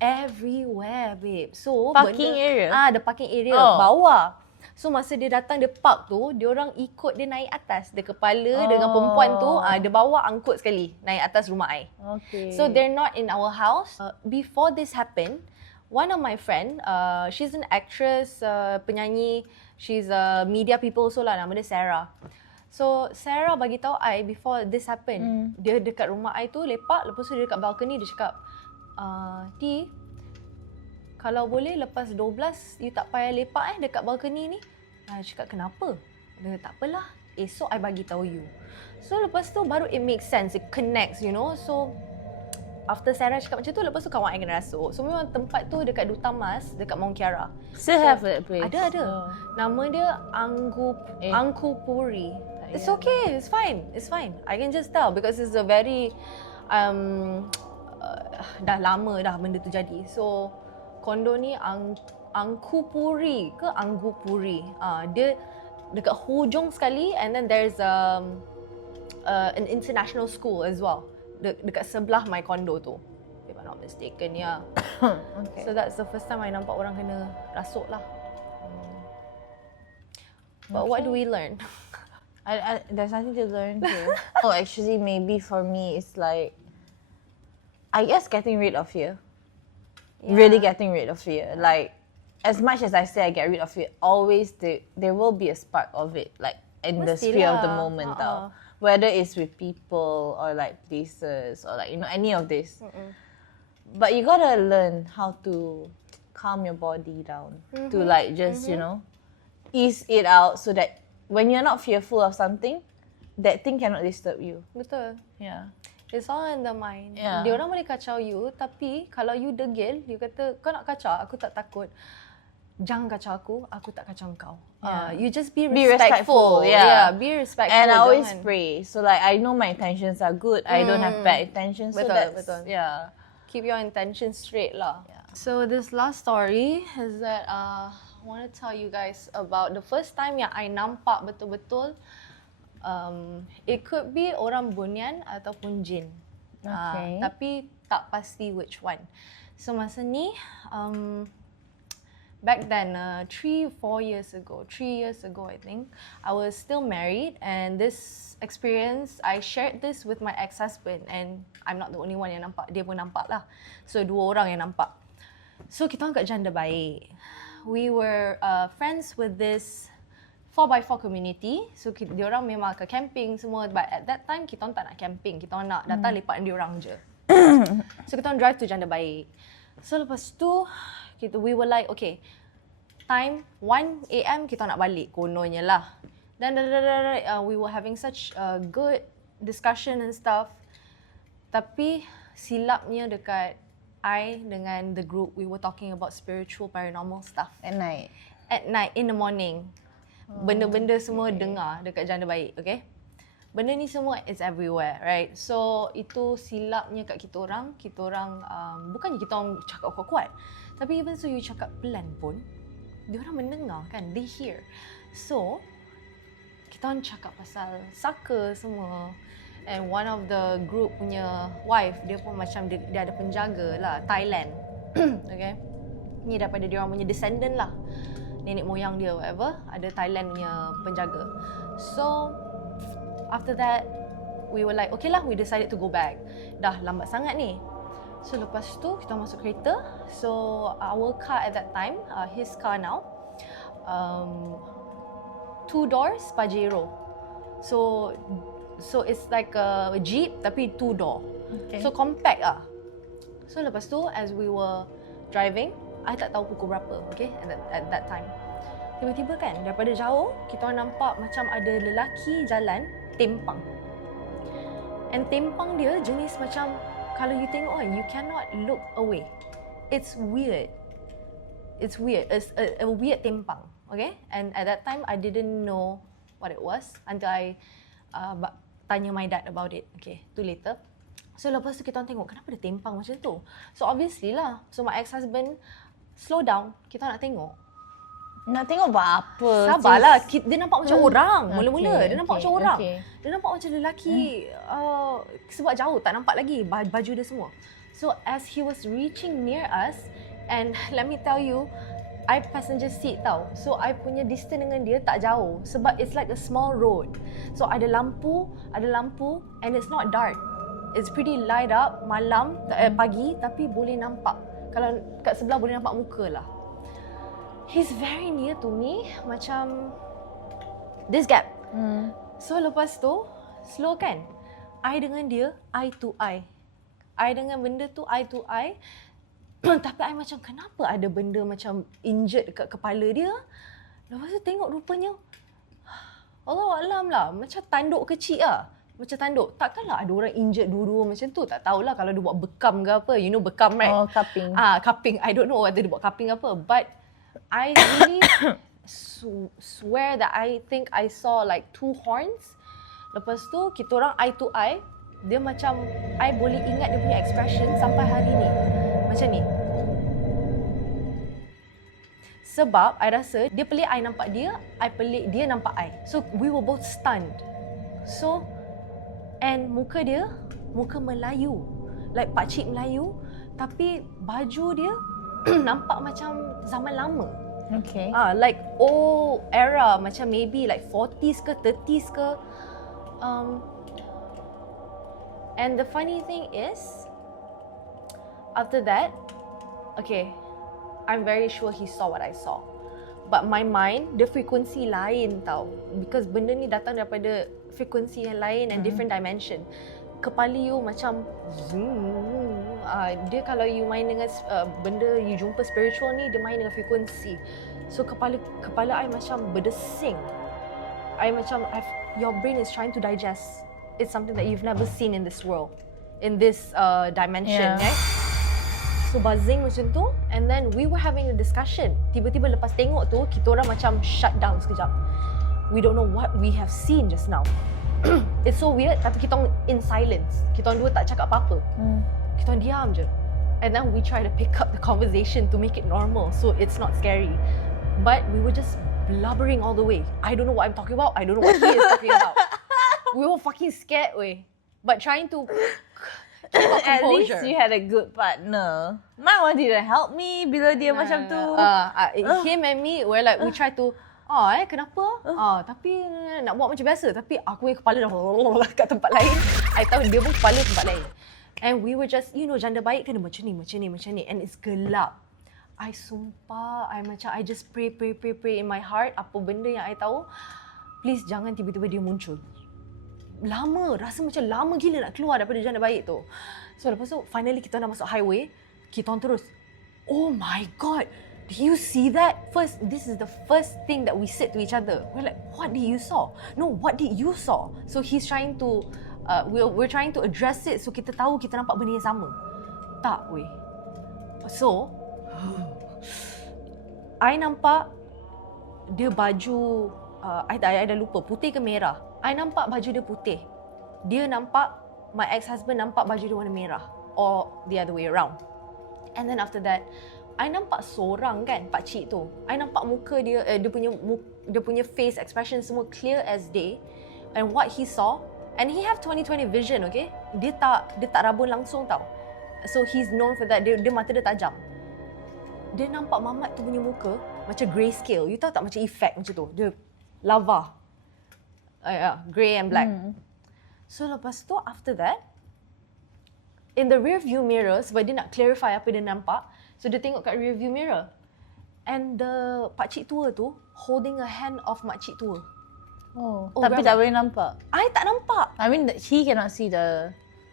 Everywhere, babe. So Parking area? The parking area bawah. So masa dia datang, dia park tu, dia orang ikut dia naik atas. Dia kepala dengan perempuan tu, dia bawa angkut sekali naik atas rumah I. Okay. So they're not in our house. Before this happened, one of my friend, she's an actress, penyanyi, she's a media people also lah, nama dia Sarah. So Sarah bagi tahu I before this happened, dia dekat rumah I tu lepak, lepas tu dia dekat balcony, dia cakap, Ti, kalau boleh lepas 12 you tak payah lepak dekat balcony ni. I cakap kenapa? Dia tak apalah, esok I bagi tahu you. So lepas tu baru it makes sense, it connects, you know. So after Sarah cakap macam tu, lepas tu kawan I kena rasuk. So memang tempat tu dekat Duta Mas, dekat Mount Kiara. Still have that place? Ada. Nama dia Angku Puri. It's okay, it's fine. I can just tell because it's a very dah lama dah benda tu jadi. So kondo ni Angku Puri ke Anggu Puri. Dia dekat hujung sekali, and then there's an international school as well. Dekat sebelah my condo tu. If I'm not mistaken, yeah. Okay. So that's the first time I nampak orang kena rasuk lah. But what do we learn? There's nothing to learn here. Oh, actually, maybe for me, it's like, I guess getting rid of fear. Yeah. Really getting rid of fear. Like, as much as I say I get rid of fear, always there will be a spark of it, like in the sphere of the moment. Whether it's with people or like places or like, you know, any of this. But you gotta learn how to calm your body down. To like just, you know, ease it out so that when you're not fearful of something, that thing cannot disturb you. Betul. Yeah. It's all in the mind. Yeah. Dia orang boleh kacau you, tapi kalau you degil, you kata, kau nak kacau, aku tak takut. Jangan kacau aku tak kacau kau. Yeah. You just be respectful. Yeah, be respectful. And I always pray. So like, I know my intentions are good. I don't have bad intentions. So Betul. Yeah. Keep your intentions straight lah. Yeah. So this last story is that I want to tell you guys about the first time yang I nampak betul-betul. It could be orang Bunian ataupun jin. Okay. Tapi tak pasti which one. So masa ni, back then, 3 years ago I think, I was still married, and this experience, I shared this with my ex-husband, and I'm not the only one yang nampak, dia pun nampak lah. So 2 orang yang nampak. So kita orang kat Janda Baik. We were friends with this 4x4 community. So dia orang memang ke camping semua, but at that time kita orang tak nak camping. Kita orang nak datang lepak dia orang je. So kita orang drive to Janda Baik. So lepas tu we were like, okay, time 1 AM kita nak balik kononnya lah. Dan we were having such a good discussion and stuff. Tapi silapnya dekat I dengan the group, we were talking about spiritual paranormal stuff. At night? At night, in the morning. Benda-benda semua dengar dekat Janda Baik, okay? Benda ni semua is everywhere, right? So itu silapnya kat kita orang bukannya kita orang cakap kuat-kuat, tapi even so you cakap pelan pun, dia orang mendengar kan, they hear. So kita orang cakap pasal saka semua, and one of the group punya wife, dia pun macam dia ada penjaga lah, Thailand. Okay, ni daripada dia orang punya descendant lah, nenek moyang dia whatever, ada Thailand punya penjaga. So after that, we were like, okay lah, we decided to go back. Dah lambat sangat ni. So lepas tu, kita masuk kereta. So our car at that time, his car now, 2 doors Pajero. So So it's like a jeep tapi 2 door. Okay. So compact lah. So lepas tu as we were driving, I tak tahu pukul berapa, okay, at that time. Tiba-tiba kan daripada jauh kita orang nampak macam ada lelaki jalan tempang. And tempang dia jenis macam kalau you tengok you cannot look away. It's weird. It's weird. It's a weird tempang, okay? And at that time I didn't know what it was until I tanya my dad about it. Okay, tu later. So lepas tu kita orang tengok kenapa dia tempang macam tu. So obviously lah. So my ex-husband slow down. Kita nak tengok. Nak tengok buat apa? Sabarlah. Dia nampak macam orang. Mula-mula dia nampak macam orang. Dia nampak macam lelaki. Sebab jauh tak nampak lagi baju dia semua. So as he was reaching near us, and let me tell you, I passenger seat tau. So I punya distance dengan dia tak jauh. Sebab it's like a small road. So ada lampu, and it's not dark. It's pretty light up, malam, pagi, tapi boleh nampak. Kalau kat sebelah boleh nampak muka lah. He's very near to me, macam this gap. So lepas tu, slow kan? I dengan dia, eye to eye. I dengan benda tu, eye to eye. Tapi I macam, kenapa ada benda macam injured dekat kepala dia? Lepas tu tengok rupanya, Allahualam lah, macam tanduk kecil lah. Macam tanduk. Takkanlah ada orang injured dua-dua macam tu. Tak tahulah kalau dia buat bekam ke apa. You know bekam, right? Oh, cupping. Cupping. I don't know whether dia buat cupping apa. But I really swear that I think I saw like 2 horns. Lepas tu kita orang eye to eye. Dia macam, I boleh ingat dia punya expression sampai hari ni. Macam ni. Sebab I rasa dia pelik I nampak dia, I pelik dia nampak I. So we were both stunned. So and muka dia, muka Melayu. Like pakcik Melayu. Tapi baju dia nampak macam zaman lama. Okay. Like old era. Macam maybe like 40s ke 30s ke. And the funny thing is, after that, okay, I'm very sure he saw what I saw. But my mind, the frekuensi lain tau. Because benda ni datang daripada frekuensi yang lain and different dimension. Kepala you macam dia kalau you main dengan benda you jumpa spiritual ni, dia main dengan frekuensi. So kepala I macam berdesing. I macam your brain is trying to digest. It's something that you've never seen in this world, in this dimension, right? So buzzing macam tu, and then we were having a discussion. Tiba-tiba lepas tengok tu, kita orang macam shut down sekejap. We don't know what we have seen just now. It's so weird, tapi kita orang in silence. Kita orang dua tak cakap apa-apa. Kita orang diam je. And then we try to pick up the conversation to make it normal, so it's not scary. But we were just blubbering all the way. I don't know what I'm talking about. I don't know what he is talking about. We were fucking scared, but trying to keep our At least composure. you had a good partner. My one didn't help me bila dia macam tu. Him and me were like, we try to, kenapa? Tapi nak buat macam biasa. Tapi aku punya kepala dah kat tempat lain. I tahu dia pun kepala tempat lain. And we were just, janda baik kan macam ni. And it's gelap. I sumpah, I just pray in my heart. Apa benda yang I tahu, please jangan tiba-tiba dia muncul. Lama, rasa macam lama gila nak keluar daripada janda baik tu. So lepas tu, finally kita nak masuk highway. Kita orang terus, oh my god, do you see that? This is the first thing that we said to each other. We're like, what did you saw? No, what did you saw? So he's trying to, we're trying to address it. So kita tahu kita nampak benda yang sama. Tak weh. So, I nampak dia baju, I dah lupa, putih ke merah. I nampak baju dia putih. Dia nampak, my ex-husband nampak baju dia warna merah. Or the other way around. And then after that, I nampak seorang kan, pakcik tu. I nampak muka dia, dia punya face expression semua clear as day. And what he saw, and he have 20/20 vision, okay? Dia tak rabun langsung tau. So he's known for that. Dia mata dia tajam. Dia nampak mamat tu punya muka macam grayscale. You tahu tak macam effect macam tu? Dia lava. Grey and black. So lepas tu, after that, in the rear view mirror, sebab dia nak clarify apa dia nampak, so dia tengok kat rear view mirror. And the pakcik tua tu holding a hand of makcik tua. Oh, Oh, tapi grandma. tak boleh nampak. I tak nampak. I mean, he cannot see the...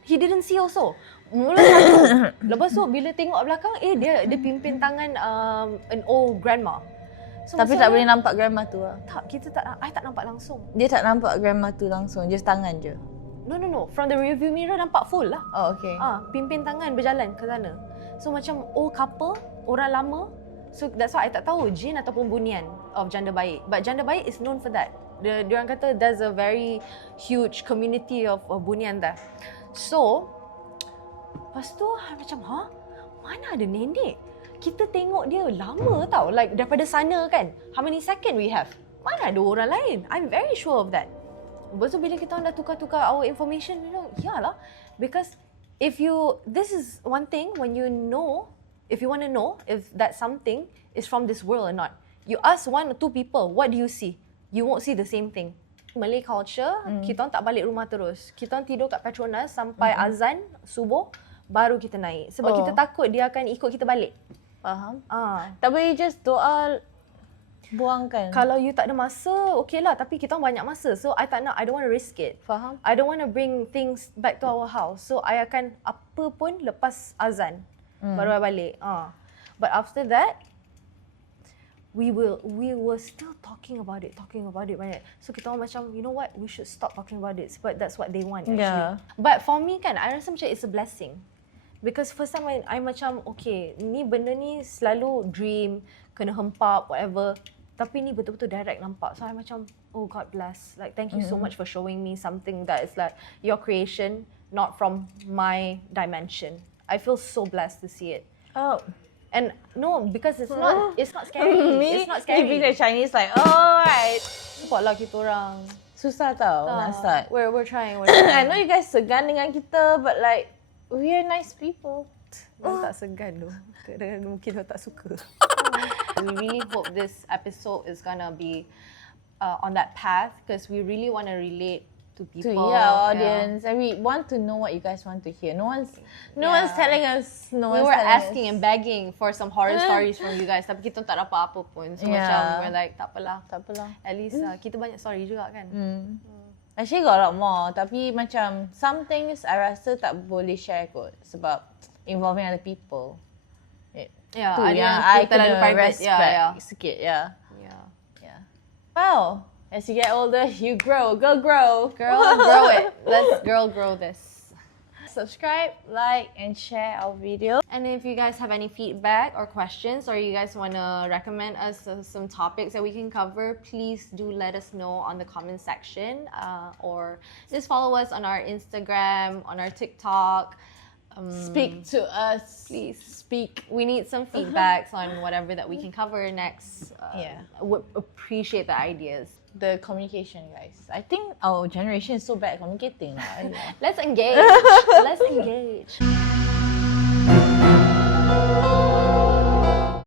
He didn't see also. Mula satu. Lepas tu bila tengok belakang, dia pimpin tangan an old grandma. So, Tapi tak boleh nampak grandma tu lah. Tak, I tak nampak langsung. Dia tak nampak grandma tu langsung, just tangan je. No. From the rearview mirror nampak full lah. Oh, okay. Pimpin tangan berjalan ke sana. So macam old couple, orang lama. So that's why I tak tahu jin ataupun bunian of Janda Baik. But Janda Baik is known for that. Diorang kata there's a very huge community of bunian there. So, lepas tu macam, mana ada nenek? Kita tengok dia lama tau. Like daripada sana kan, how many second we have? Mana ada orang lain? I'm very sure of that. Lepas tu bila kita dah tukar-tukar our information, yalah. Because this is one thing when you know, if you want to know if that something is from this world or not. You ask one or two people, what do you see? You won't see the same thing. Malay culture, kita orang tak balik rumah terus. Kita orang tidur kat Petronas sampai azan subuh, baru kita naik. Sebab kita takut dia akan ikut kita balik. Faham? Tak boleh just doa buangkan. Kalau you tak ada masa, okay lah. Tapi kita orang banyak masa. So, I don't want to risk it. Faham? I don't want to bring things back to our house. So, I akan apa pun lepas azan. Baru I balik. But after that, we were still talking about it banyak. So kita orang macam, you know what, we should stop talking about it. But that's what they want actually. Yeah. But for me kan, I rasa macam it's a blessing. Because first time I macam, okay, ni benda ni selalu dream, kena hempap, whatever. Tapi ni betul-betul direct nampak. So I macam, oh God bless. Like thank you so much for showing me something that is like your creation, not from my dimension. I feel so blessed to see it. Oh. And no, because it's not scary. It's not scary. Me being a Chinese like, alright. Supportlah kita orang. Susah tau nak start. We're trying. I know you guys segan dengan kita, but like, we are nice people. Tak segan tu. Mungkin dia tak suka. We really hope this episode is gonna be on that path because we really want to relate to people. Our audience. And we want to know what you guys want to hear. No one's telling us. We were asking and begging for some horror stories from you guys, tapi kita tak dapat apa pun. So macam we're like, tak apalah. At least kita banyak story juga kan. Actually got a lot more. Tapi macam some things I rasa tak boleh share kot sebab involving other people. Yeah, tu ada yang yang I terlalu kena private. respect sikit. Yeah. Wow. As you get older, you grow. Go grow. Girl, grow it. Let's grow this. Subscribe, like, and share our video. And if you guys have any feedback or questions, or you guys want to recommend us some topics that we can cover, please do let us know on the comment section. Or just follow us on our Instagram, on our TikTok. Speak to us. Please speak. We need some feedbacks on whatever that we can cover next. Would appreciate the ideas. The communication, guys. I think our generation is so bad at communicating. Let's engage. Let's engage.